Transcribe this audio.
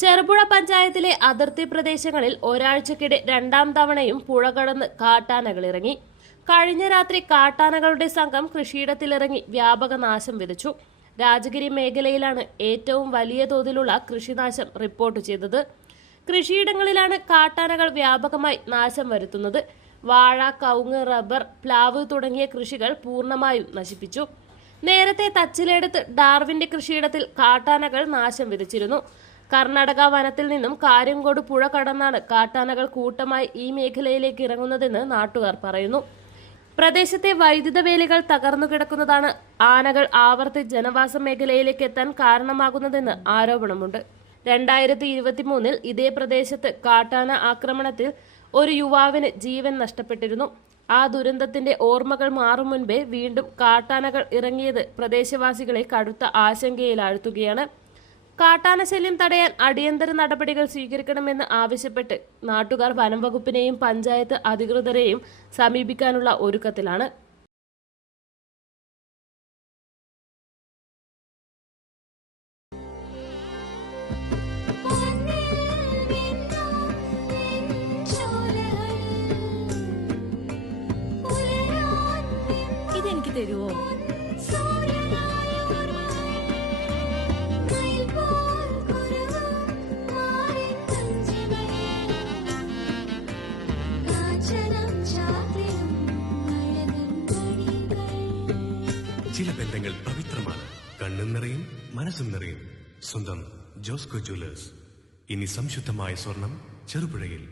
ചെറുപുഴ പഞ്ചായത്തിലെ അതിർത്തി പ്രദേശങ്ങളിൽ ഒരാഴ്ചക്കിടെ രണ്ടാം തവണയും പുഴ കടന്ന് കാട്ടാനകൾ ഇറങ്ങി. കഴിഞ്ഞ രാത്രി കാട്ടാനകളുടെ സംഘം കൃഷിയിടത്തിലിറങ്ങി വ്യാപക നാശം വിതച്ചു. രാജഗിരി മേഖലയിലാണ് ഏറ്റവും വലിയ തോതിലുള്ള കൃഷിനാശം റിപ്പോർട്ട് ചെയ്തത്. കൃഷിയിടങ്ങളിലാണ് കാട്ടാനകൾ വ്യാപകമായി നാശം വരുത്തുന്നത്. വാഴ, കവുങ്ങ്, റബ്ബർ, പ്ലാവ് തുടങ്ങിയ കൃഷികൾ പൂർണ്ണമായും നശിപ്പിച്ചു. നേരത്തെ തച്ചിലെടുത്ത് ഡാർവിന്റെ കൃഷിയിടത്തിൽ കാട്ടാനകൾ നാശം വിതച്ചിരുന്നു. കർണാടക വനത്തിൽ നിന്നും കാര്യംകോട് പുഴ കടന്നാണ് കാട്ടാനകൾ കൂട്ടമായി ഈ മേഖലയിലേക്ക് ഇറങ്ങുന്നതെന്ന് നാട്ടുകാർ പറയുന്നു. പ്രദേശത്തെ വൈദ്യുത വേലികൾ തകർന്നു കിടക്കുന്നതാണ് ആനകൾ ആവർത്തി ജനവാസ മേഖലയിലേക്ക് എത്താൻ കാരണമാകുന്നതെന്ന് ആരോപണമുണ്ട്. 2023 ഇതേ പ്രദേശത്ത് കാട്ടാന ആക്രമണത്തിൽ ഒരു യുവാവിന് ജീവൻ നഷ്ടപ്പെട്ടിരുന്നു. ആ ദുരന്തത്തിന്റെ ഓർമ്മകൾ മാറും മുൻപേ വീണ്ടും കാട്ടാനകൾ ഇറങ്ങിയത് പ്രദേശവാസികളെ കടുത്ത ആശങ്കയിലാഴ്ത്തുകയാണ്. കാട്ടാന ശല്യം തടയാൻ അടിയന്തര നടപടികൾ സ്വീകരിക്കണമെന്ന് ആവശ്യപ്പെട്ട് നാട്ടുകാർ വനം വകുപ്പിനെയും പഞ്ചായത്ത് അധികൃതരെയും സമീപിക്കാനുള്ള ഒരുക്കത്തിലാണ്. ഇതെനിക്ക് തരുമോ? ചില ബന്ധങ്ങൾ പവിത്രമാണ്. കണ്ണും നിറയും, മനസ്സും നിറയും. സ്വന്തം ജോസ്കോ ജ്വല്ലേഴ്സ്. ഇനി സംശുദ്ധമായ സ്വർണം ചെറുപുഴയിൽ.